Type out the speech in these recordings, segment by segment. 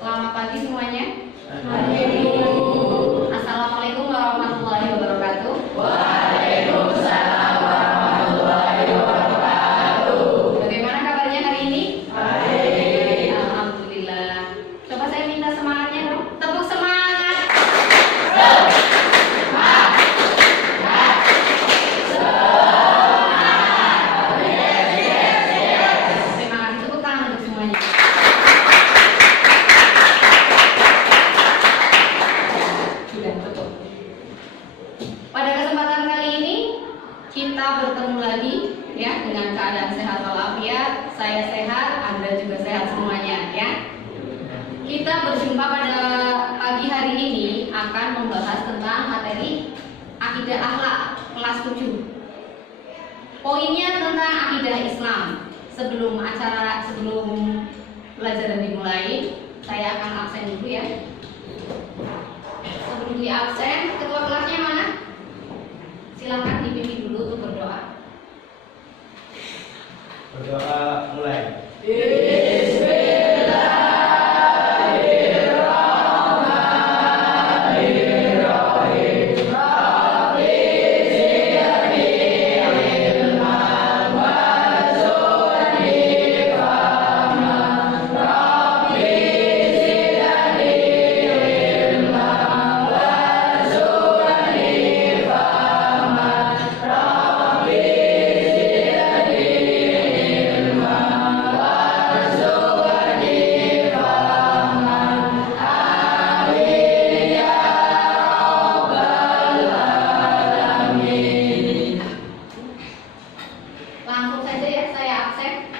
Selamat pagi semuanya. Pagi. Assalamualaikum warahmatullahi wabarakatuh. Waalaikumsalam warahmatullahi wabarakatuh. Bagaimana kabarnya hari ini? Baik. Alhamdulillah. Coba saya minta semangatnya dong. Tepuk semangat. Terima kasih. Tepuk tangan untuk semuanya. Sudah betul. Pada kesempatan kali ini kita bertemu lagi ya dengan keadaan sehat walafiat. Saya sehat, Anda juga sehat semuanya ya. Kita berjumpa pada pagi hari ini akan membahas tentang materi akidah akhlak kelas 7. Poinnya tentang akidah Islam. Sebelum pelajaran dimulai, saya akan absen dulu ya. Sebelum di absen, ketua kelasnya mana? Silakan dipimpin dulu untuk berdoa. Berdoa mulai. Langsung saja ya saya absen.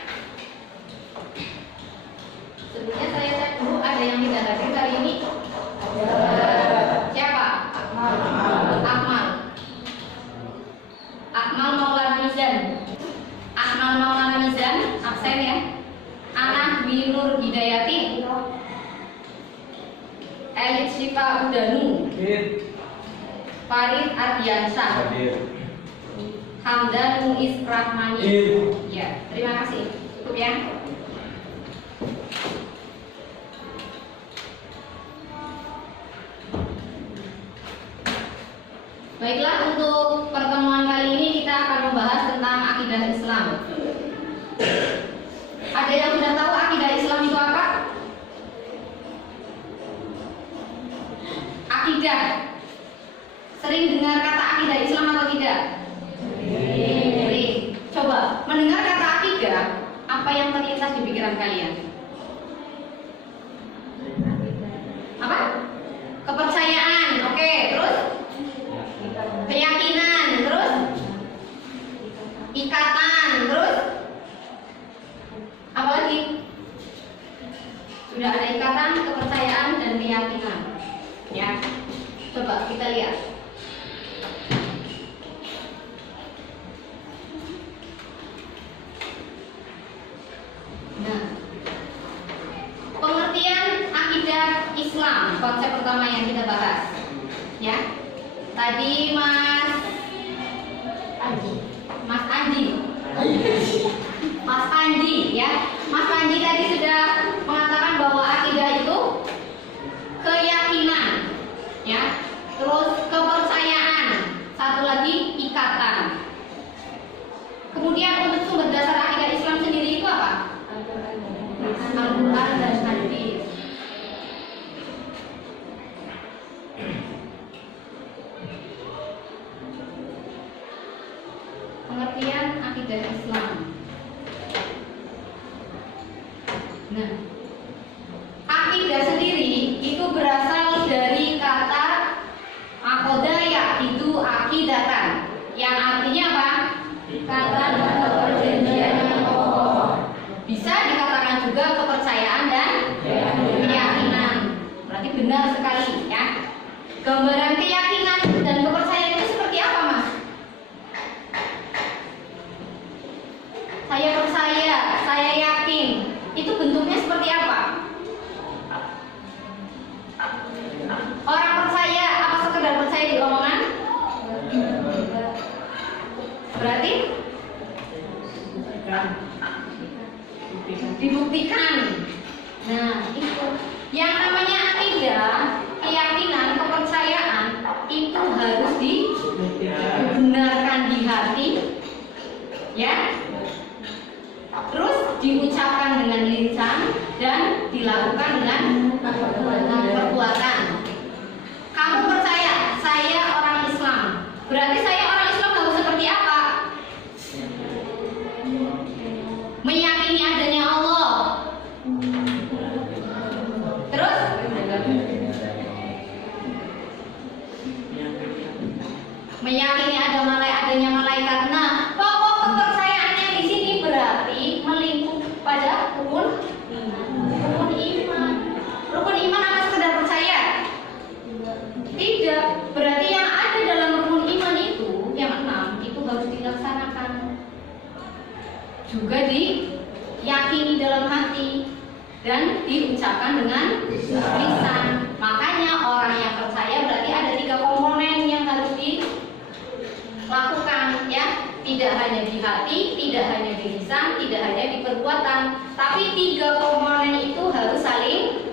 Sebelumnya saya cek dulu ada yang tidak hadir hari ini. Siapa? Akmal. Akmal Maulana Mizan. Akmal Maulana Mizan absen ya. Anak Dwi Nur Hidayati. Elit Syifa Udanu. Farid Ardiansyah. Hadir. Hamdan Muiz Rahmani. Ya, terima kasih. Cukup ya. Baiklah, untuk pertemuan kali ini kita akan membahas tentang akidah Islam. Ada yang sudah tahu akidah Islam itu apa? Akidah. Sering dengar kata akidah Islam atau tidak? Sering. Coba mendengar kata akidah, apa yang terlintas di pikiran kalian? Apa? Kepercayaan. Oke, terus? Keyakinan, terus? Ikatan, terus? Apa lagi? Sudah ada ikatan, kepercayaan, dan keyakinan. Ya. Coba kita lihat. Nah, pengertian akidah Islam, konsep pertama yang kita bahas. Ya. Tadi Mas Andi ya. Mas Andi tadi sudah mengatakan bahwa akidah itu keyakinan ya. Terus kepercayaan, satu lagi ikatan. Kemudian untuk sumber dasar akidah Islam sendiri itu apa? Al-Quran dan hadis. Pengertian akidah Islam. Nah, akidah sendiri itu berasal dari kata akoda yaqidu akidatan, yang artinya apa? Kata dan perjanjian yang kokoh. Bisa dikatakan juga kepercayaan dan keyakinan. Berarti benar sekali ya. Gambaran keyakinan dan kepercayaan itu seperti apa, Mas? Saya percaya, saya yakin. Itu bentuknya seperti apa? Orang percaya apa sekedar percaya di omongan? Berarti dibuktikan. Nah, itu Yang namanya akidah, keyakinan, kepercayaan itu harus dibenarkan di hati, ya. Terus diucapkan dengan lisan dan dilakukan dengan perbuatan. Kamu percaya saya orang Islam, berarti saya orang Islam harus seperti apa? Meyakini adanya Allah. Terus meyakini adanya malaikat. Nah, pokok kepercayaannya di sini berarti melingkup pada rukun iman. Rukun iman apa sekedar percaya? Tidak. Berarti yang ada dalam rukun iman itu yang 6 itu harus dilaksanakan. Juga diyakini dalam hati dan diucapkan dengan lisan. Makanya orang yang percaya berarti ada 3 komponen yang harus dilakukan, ya. Tidak hanya di hati, tidak hanya di lisan, tidak hanya di perbuatan, tapi 3 komponen itu harus saling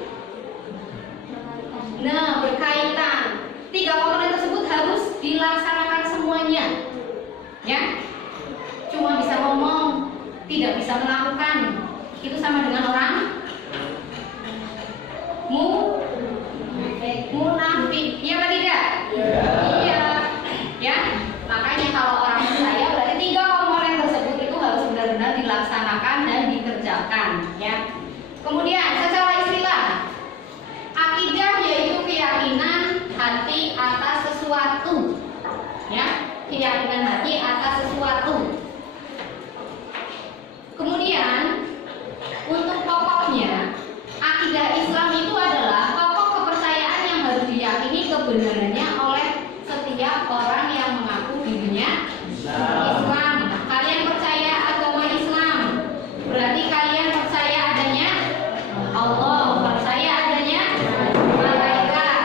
berkaitan. 3 komponen tersebut harus dilaksanakan semuanya, ya. Cuma bisa ngomong, tidak bisa melakukan, itu sama dengan orang munafik, iya apa tidak? Iya, ya. Makanya kalau orang percaya berarti 3 komponen tersebut itu harus benar-benar dilaksanakan dan dikerjakan, ya. Kemudian secara istilah, akidah yaitu keyakinan hati atas sesuatu, ya. Keyakinan hati atas sesuatu. Kemudian untuk pokoknya, akidah Islam itu adalah pokok kepercayaan yang harus diyakini kebenarannya oleh setiap orang yang mengaku dirinya Islam. Kalian percaya agama Islam, berarti kalian percaya adanya Allah, percaya adanya malaikat.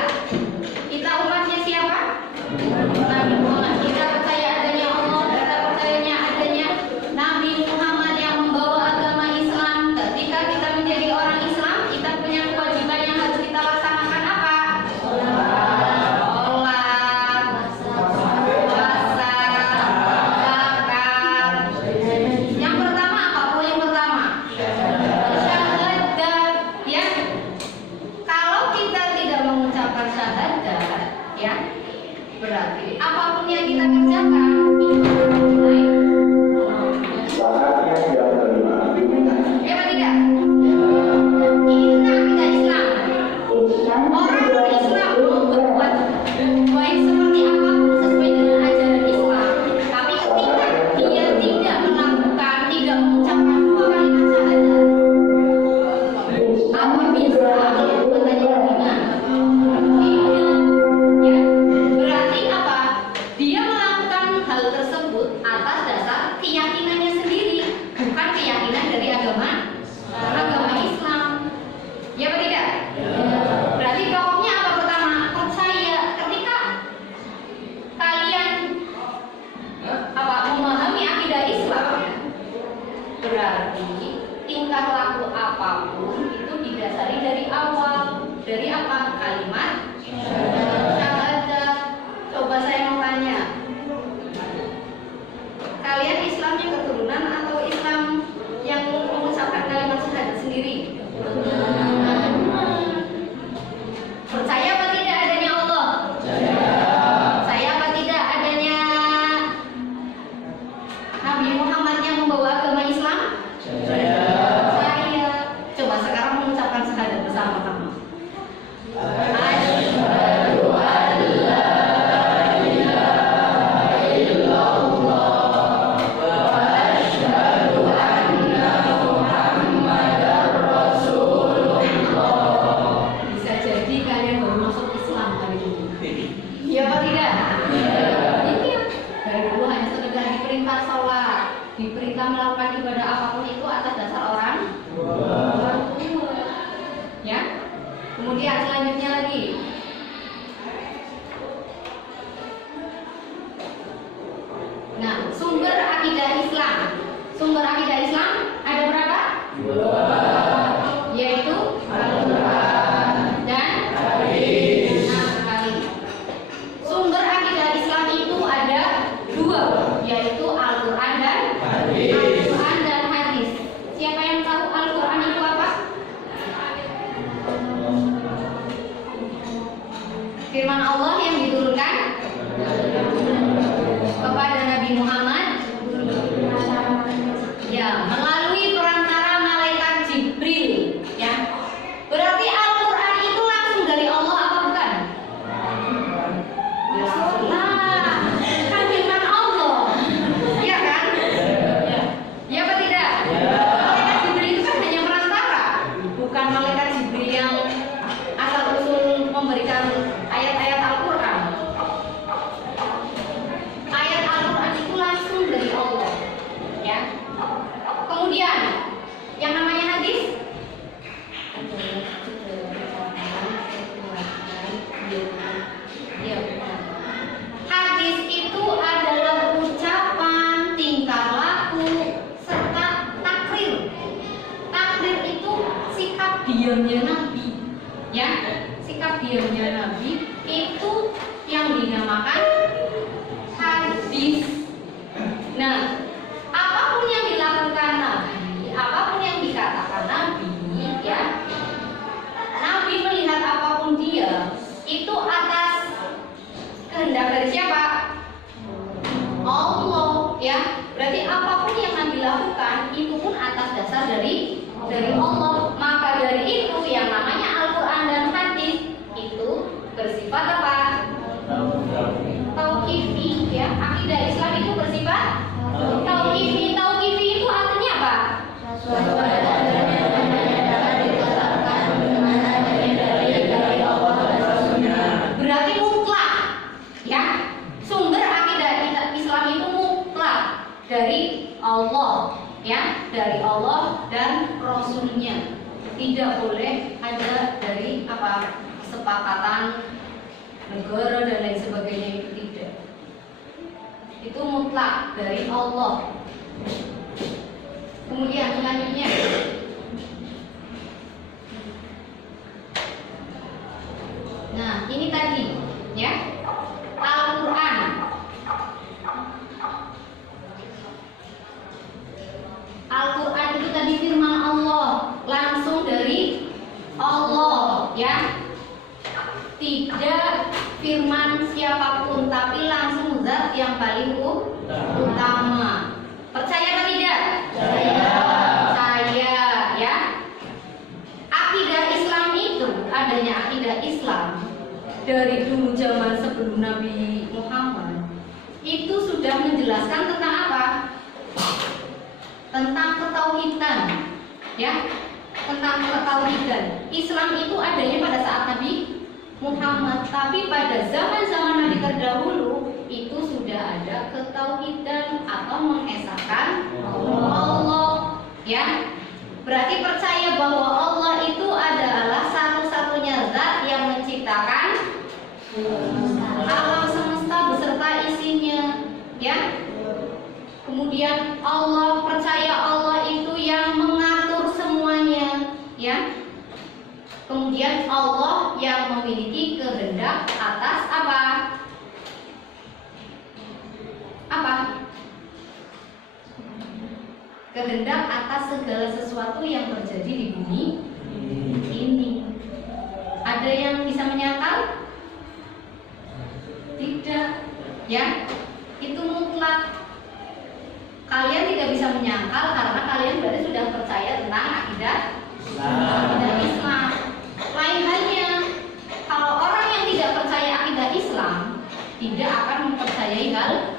Kita umatnya siapa? Nabi Muhammad. Kita percaya adanya Allah, kita percayanya adanya Nabi Muhammad yang membawa agama Islam. Ketika kita menjadi orang Islam, kita punya kewajiban yang harus kita laksanakan apa? Sholat, puasa, zakat. Yang pertama apa? Yang pertama syahadat, ya. Kalau kita tidak mengucapkan syahadat, ya, berarti apapun yang kita kerjakan itu dinilai Saatnya yang kelima. ya apa tidak? Ini akidah Islam. Orang Islam mau berbuat baik seperti apapun sesuai dengan ajaran Islam, tapi ketika dia tidak melakukan, tidak mengucapkan 2 kalimat syahadat, apa bisa yang katanya beriman? Tidak, ya. Berarti apa? Dia melakukan hal tersebut atas dasar keyakinannya sendiri, bukan keyakinan dari agama Islam. Ya apa tidak? Berarti pokoknya apa pertama? Percaya. Ketika kalian memahami akidah Islam, berarti tingkah laku apapun itu didasari dari awal. Dari apa? Kalimat syahadat. Coba saya mau tanya, kalian Islam yang keturunan atau Islam yang mengucapkan kalimat syahadat sendiri? Percaya apa tidak adanya Allah? Percaya apa tidak adanya Nabi Muhammad yang membawa agama Islam? Percaya. Coba sekarang mengucapkan syahadat bersama-sama. firman Allah yang diturunkan kepada Nabi Muhammad ya melalui perantara malaikat Jibril ya. Berarti Al-Qur'an itu langsung dari Allah apa bukan? Ya, kan firman Allah. Iya kan? Ya apa tidak? Malaikat Jibril itu kan hanya perantara, bukan malaikat Jibril yang asal usul memberikan ayat-ayat Al-Qur'an. Ayat Al-Qur'an itu langsung dari Allah. Ya. Kemudian yang namanya hadis hadis itu adalah ucapan, tingkah laku, serta takrir. Takrir itu sikap diamnya Nabi. Ya, sikap diamnya Nabi itu yang dinamakan hadis. Nah, apapun yang dilakukan Nabi, apapun yang dikatakan Nabi, ya, Nabi melihat apapun dia itu atas kehendak dari siapa? Allah, ya. Berarti apapun yang Nabi lakukan itu pun atas dasar dari Allah. Maka dari itu yang namanya Al-Qur'an dan hadis itu bersifat apa? Tauqifi, ya. Akidah Islam itu bersifat tauqifi. Tauqifi itu artinya apa? Berarti mutlak, ya. Sumber akidah Islam itu mutlak dari Allah, ya, dari Allah dan Rasulnya. Tidak boleh ada dari apa kesepakatan negara dan lain sebagainya, itu tidak. Itu mutlak dari Allah. Kemudian selanjutnya nah ini tadi ya Al-Quran. Al-Quran itu tadi firman Allah, langsung dari Allah, ya. Tidak firman siapapun, tapi langsung zat yang paling utama. Percaya atau tidak? Percaya, ya. Akidah Islam itu, adanya akidah Islam dari dulu zaman sebelum Nabi Muhammad itu sudah menjelaskan tentang apa? Tentang ketauhidan, ya. Tentang ketauhidan. Islam itu adanya pada saat Nabi Muhammad, tapi pada zaman-zaman Nabi terdahulu itu sudah ada ketauhidan atau mengesahkan Allah, ya. Berarti percaya bahwa Allah itu adalah satu-satunya zat yang menciptakan alam semesta beserta isinya, ya. Kemudian Allah, percaya Allah itu yang mengatur semuanya, ya. Kemudian Allah yang memiliki kehendak atas apa? Apa? Kehendak atas segala sesuatu yang terjadi di bumi ini. Ada yang bisa menyangkal? Tidak, ya. Itu mutlak. Kalian tidak bisa menyangkal karena kalian berarti sudah percaya tentang akidah Islam. Lain halnya, kalau orang yang tidak percaya akidah Islam tidak akan mempercayai hal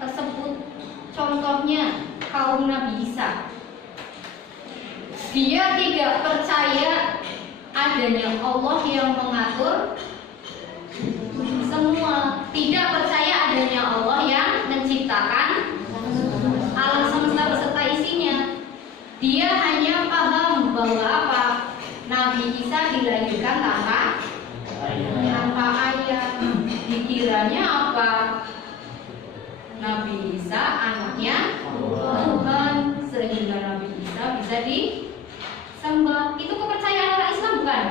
tersebut. Contohnya kaum Nabi Isa, dia tidak percaya adanya Allah yang mengatur semua, tidak percaya adanya Allah yang menciptakan alam semesta beserta isinya. Dia hanya paham bahwa apa? Nabi Isa dilahirkan tanpa ayah. Dikiranya apa? Nabi Isa anaknya Tuhan, sehingga Nabi Isa bisa disembah. Itu kepercayaan orang Islam bukan?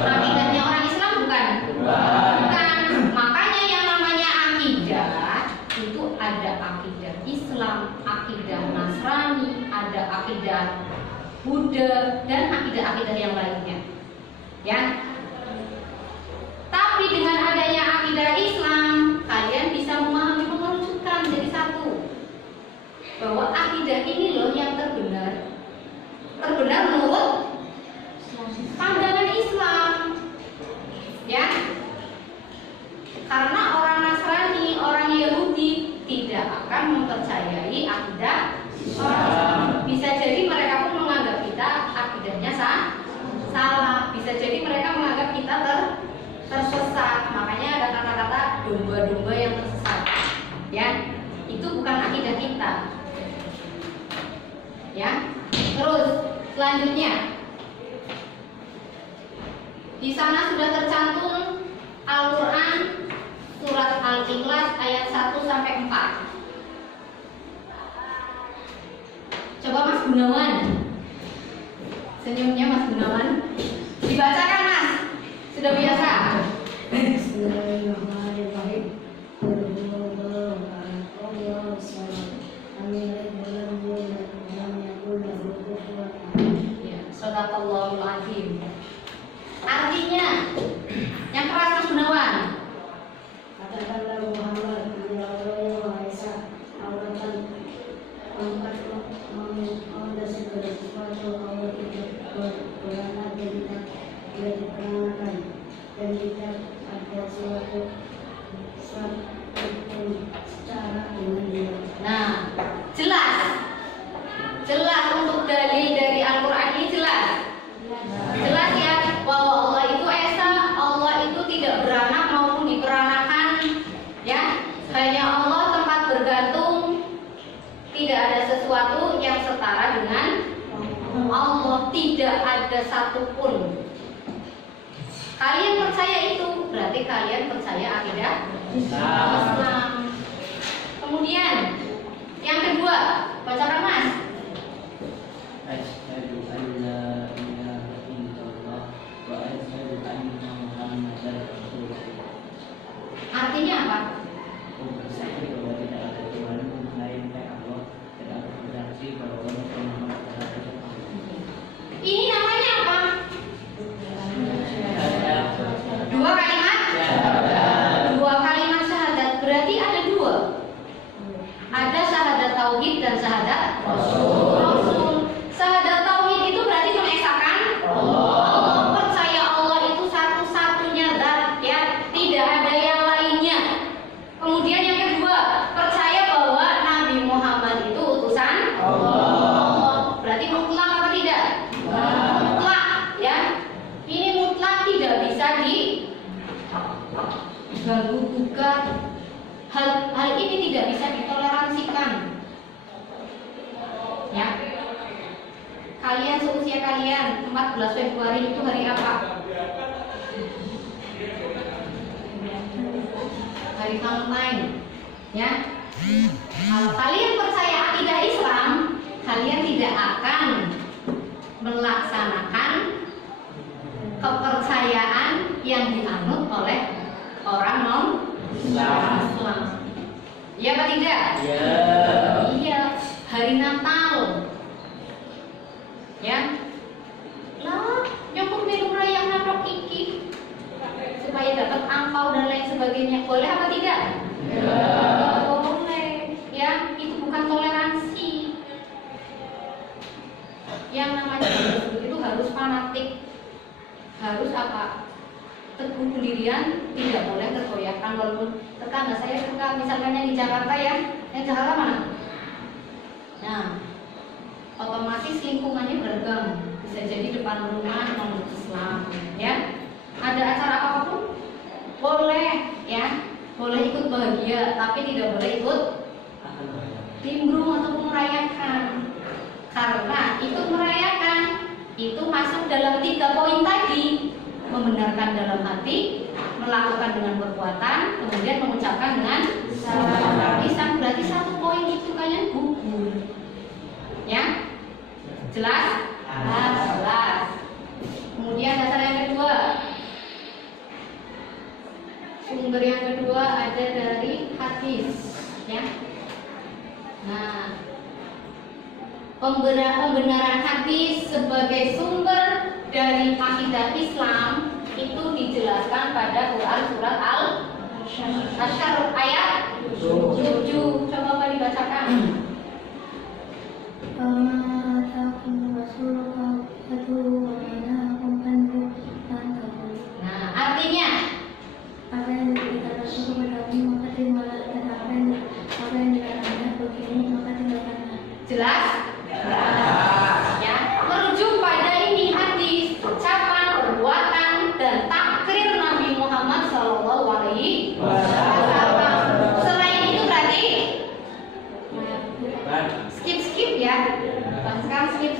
Akidahnya orang Islam bukan? Bukan. Makanya yang namanya akidah itu ada akidah Islam, akidah Nasrani, ada akidah Buddha, dan akidah-akidah yang lainnya, ya. Tapi Tapi dengan adanya akidah Islam, kalian bisa memahami, mengerucutkan jadi satu, bahwa akidah ini loh yang terbenar menurut pandangan Islam, ya. Karena orang Nasrani, orang Yahudi tidak akan mempercayai akidah Islam. Bisa jadi mereka pun menganggap kita akidahnya salah. Bisa jadi mereka menganggap kita tersesat. Makanya ada kata-kata domba-domba yang tersesat. Ya, itu bukan akidah kita. Ya. Terus selanjutnya, di sana sudah tercantum Al-Quran surat Al-Ikhlas ayat 1 sampai 4. Coba Mas Gunawan, senyumnya Mas Gunawan, dibacakan Mas, sudah biasa. Bismillahirrahmanirrahim. Ya, Shadaqallahul Azim. Artinya, yang keras Mas Gunawan. Katakanlah Muhammad, ya Allah yang Maha Esa, Allah akan mengangkat segala sesuatu. Allah tidak beranak dan tidak diperanakan, dan tidak ada suatu pun secara dengan dia. Nah, jelas untuk dalil dari Al-Quran ini jelas ya, bahwa Allah itu Esa, Allah itu tidak beranak maupun diperanakan, ya. Hanya Allah tempat bergantung, tidak ada sesuatu yang setara dengan Allah, tidak ada satupun. Kalian percaya itu, berarti kalian percaya akidah Islam. Kemudian yang kedua, bacakan Mas. Asyhadu an la ilaha illallah wa asyhadu anna Muhammadar Rasulullah. Artinya apa? Aku bersaksi bahwa tidak ada Tuhan melainkan Allah dan aku bersaksi bahwa Muhammad adalah Rasulullah. Ini namanya apa? Dua kalimat syahadat. Berarti ada dua. Ada syahadat tauhid dan syahadat Rasul. Syahadat tauhid itu berarti mengesahkan Allah. Percaya Allah itu satu-satunya zat, ya, tidak ada yang lainnya. Kemudian yang kedua, percaya bahwa Nabi Muhammad itu utusan Allah. Berarti mutlak apa tidak? Mutlak, ya. Ini mutlak, tidak bisa diganggu gugat. Hal ini tidak bisa ditoleransikan. Ya. Kalian seusia kalian 14 Februari itu hari apa? Hari Valentine. Ya. Kalau kalian percaya akidah Islam, kalian tidak akan melaksanakan kepercayaan yang dianut oleh orang non-Islam. Iya apa tidak? Ya. Iya. Hari Natal, ya. Lah, nyokok minum raya nabrak iki supaya dapat angpau dan lain sebagainya. Boleh apa tidak? Ya. Boleh. Ya, itu bukan toleransi. Yang namanya itu harus fanatik. Harus apa? Teguh pendirian, tidak boleh tergoyahkan. Walaupun tetangga saya suka, misalnya di Jakarta, ya, yang Jakarta mana? Nah, otomatis lingkungannya beragam. Bisa jadi depan rumah non Islam, ya. Ada acara apapun boleh, ya, boleh ikut bahagia, tapi tidak boleh ikut nimbrung ataupun merayakan. Karena ikut merayakan itu masuk dalam 3 poin tadi: membenarkan dalam hati, melakukan dengan perbuatan, kemudian mengucapkan dengan lisan. Berarti 1 poin itu kalian gugur. Ya, jelas? Jelas. Kemudian dasar yang kedua, sumber yang kedua ada dari hadis, ya. Nah, pembenaran hadis sebagai sumber dari akidah Islam itu dijelaskan pada Quran surat Al-Hasyr ayat 7. Coba Mbak dibacakan. Nah, artinya Apa yang diberikan Rasul kepadamu maka terimalah, dan apa yang dilarangnya bagimu maka tinggalkanlah. jelas? Ya, merujuk pada ini hadis, ucapan, perbuatan, dan takrir Nabi Muhammad SAW. Selain itu berarti skip ya. Sekarang skip.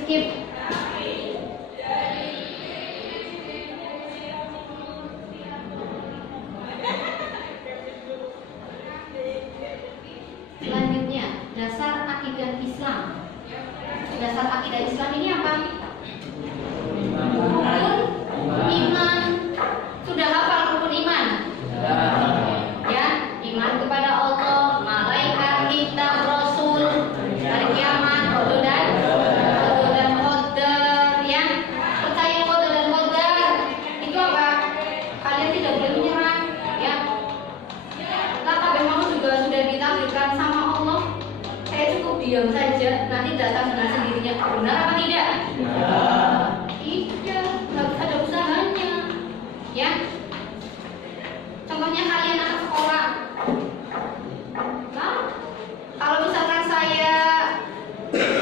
Selanjutnya, dasar akidah Islam. Dasar akidah Islam ini apa? Rukun iman. Sudah hafal rukun iman? Ya, iman kepada Allah, malaikat, kitab, rasul, hari kiamat, qada dan qadar, ya. Percaya qada dan qadar. Itu apa? Kalian tidak boleh menyerah, ya. Kata memang juga sudah ditakdirkan sama Allah. Saya cukup diam saja, nanti datang dengan sendirinya. Benar apa tidak? Tidak, harus ada usahanya, ya. Contohnya kalian anak sekolah. Nah, kalau misalkan saya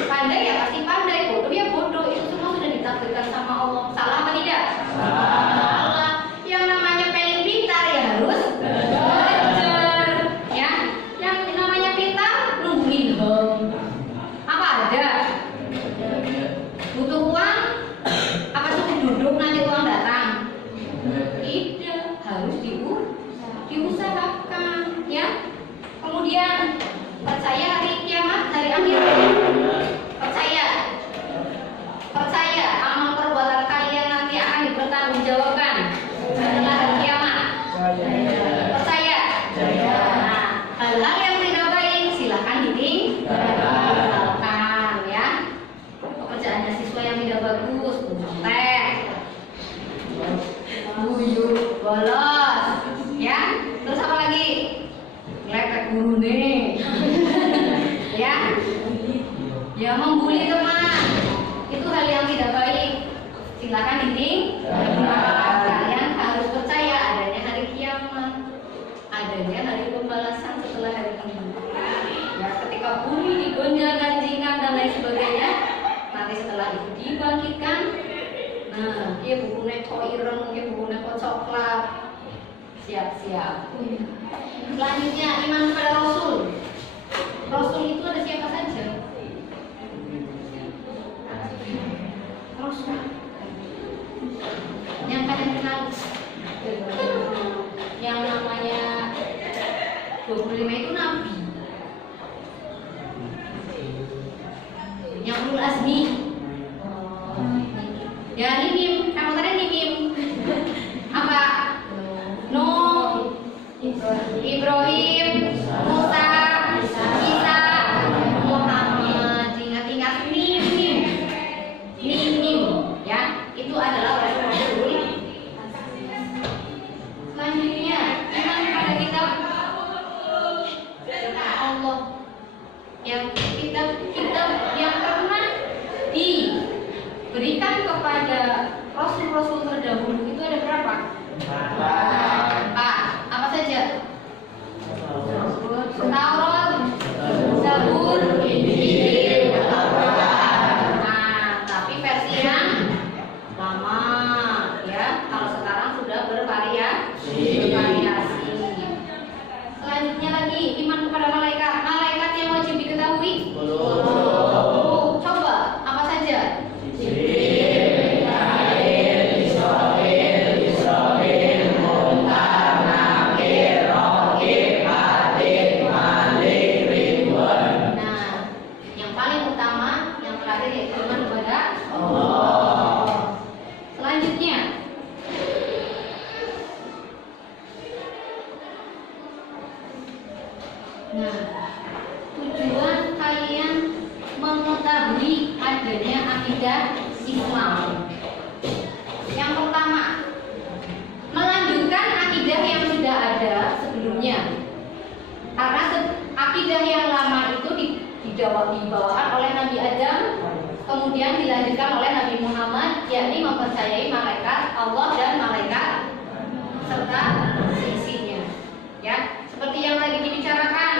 pandai ya pasti pandai, bodoh ya bodoh. Itu semua sudah ditakdirkan sama Allah. Salah apa tidak? Salah. Yang namanya pengen pintar ya harus belajar, ya. Yang namanya pintar nunggu ilham. Apa ada? Butuh uang? Apa cukup duduk nanti uang datang? Tidak, harus diusahakan, ya. Kemudian percaya hari kiamat, hari akhir. Percaya amal perbuatan kalian nanti akan dipertanggungjawabkan setelah hari kiamat. Percaya. Nah, hal-hal yang tidak baik silahkan ditinggalkan, ya. Pekerjaannya siswa yang tidak bagus, contek, buyut, bolos, ya. Terus apa lagi? Ngelepek guru nih. Ya, membuli teman. Itu hal yang tidak baik. Silakan ditinggalkan. Kalian harus percaya adanya hari kiamat, adanya hari pembalasan setelah hari ini. Ya, ketika bumi digonjang-ganjingkan dan lain sebagainya, nanti setelah itu dibangkitkan. Nah, iya bukunya kok ireng, iya bukunya kok coklat. Siap-siap. Selanjutnya iman kepada Rasul. Rasul itu ada siapa saja? Rasul yang kalian kenal, yang namanya 25 itu Nabi, yang ulul azmi. Ya Nimim, kamu tadi Nimim apa? Nuh, Ibrahim, Musa, Isa, Muhammad. Ingat-ingat Nimim, ya. Itu adalah Rasul. Selanjutnya, iman kepada kitab Allah, yang kitab yang pernah diberikan kepada Rasul-Rasul terdahulu itu ada berapa? 4. Apa saja? Taurat, Zabur, Injil, Al-Quran. Nah, tapi versi yang lama, ya. Kalau sekarang sudah bervariasi. Selanjutnya lagi iman kepada malaikat. Malaikat yang wajib diketahui. Coba apa saja? Selanjutnya, nah, tujuan kalian mengetahui adanya akidah Islam. Yang pertama, Karena akidah yang lama itu dibawakan oleh Nabi Adam, kemudian dilanjutkan oleh Nabi Muhammad, yakni mempercayai malaikat Allah dan malaikat serta sisinya. Ya, seperti yang tadi dibicarakan,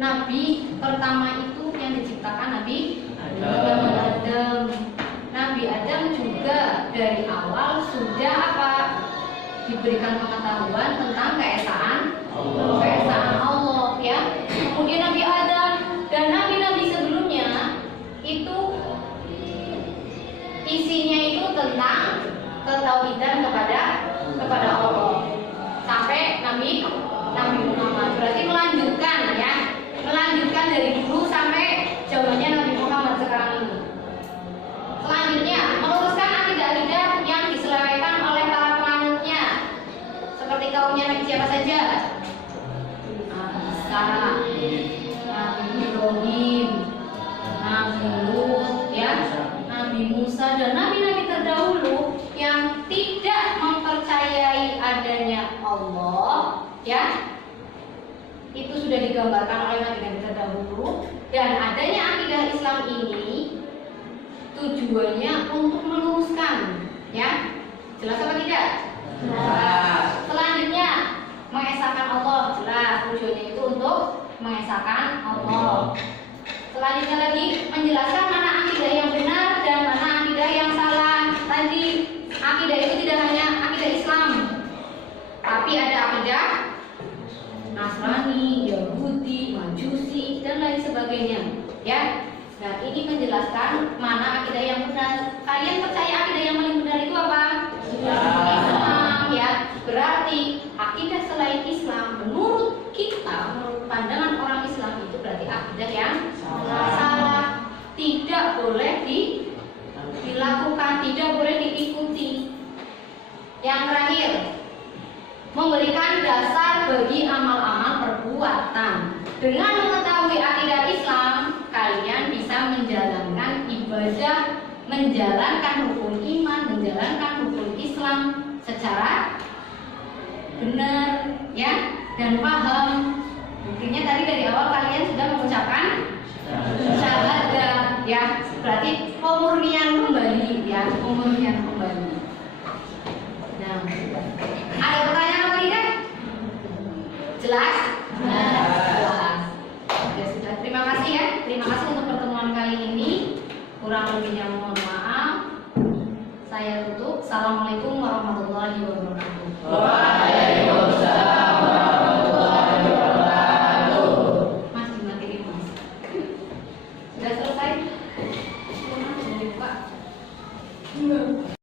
Nabi pertama itu yang diciptakan Nabi Adam. Nabi Adam juga dari awal sudah apa? Diberikan pengetahuan tentang keesaan Allah, ya. Kemudian Nabi Adam dan nabi-nabi sebelumnya itu isinya itu tentang ketauhidan kepada Allah. Sampai Nabi Muhammad, berarti melanjutkan dari dulu sampai zamannya Nabi Muhammad sekarang ini. Selanjutnya meluruskan akidah-akidah yang diselewengkan oleh para penganutnya, seperti kaumnya Nabi siapa saja? Nabi Ibrahim, Nabi Lut, ya, Nabi Musa dan nabi-nabi terdahulu yang tidak mempercayai adanya Allah, ya. Itu sudah digambarkan oleh nabi-nabi terdahulu, dan adanya akidah Islam ini tujuannya untuk meluruskan, ya. Jelas apa tidak? Jelas. Selanjutnya mengesahkan Allah, jelas tujuannya itu untuk mengesahkan Allah. Selanjutnya lagi menjelaskan mana akidah yang benar dan mana akidah yang salah. Tadi akidah itu tidak hanya akidah Islam, tapi ada akidah Nasrani, Yahudi, Majusi dan lain sebagainya, ya. Nah, ini menjelaskan mana akidah yang benar. Kalian percaya akidah yang paling benar itu apa? Islam, ya. Berarti akidah selain Islam menurut kita, menurut pandangan orang Islam itu berarti akidah yang salah. Tidak boleh dilakukan, tidak boleh diikuti. Yang terakhir, memberikan dasar bagi amal-amal perbuatan. Dengan mengetahui akidah Islam, kalian bisa menjalankan ibadah, menjalankan rukun iman, menjalankan rukun Islam secara benar, ya, dan paham. Buktinya tadi dari awal kalian sudah mengucapkan syahadat, ya. Berarti pemurnian kembali, ya, pemurnian kembali. Nah, ada pertanyaan apa tidak? Jelas? Jelas. Oke, sudah. Terima kasih, ya. Terima kasih untuk pertemuan kali ini. Kurang lebihnya mohon maaf. Saya tutup. Assalamualaikum warahmatullahi wabarakatuh.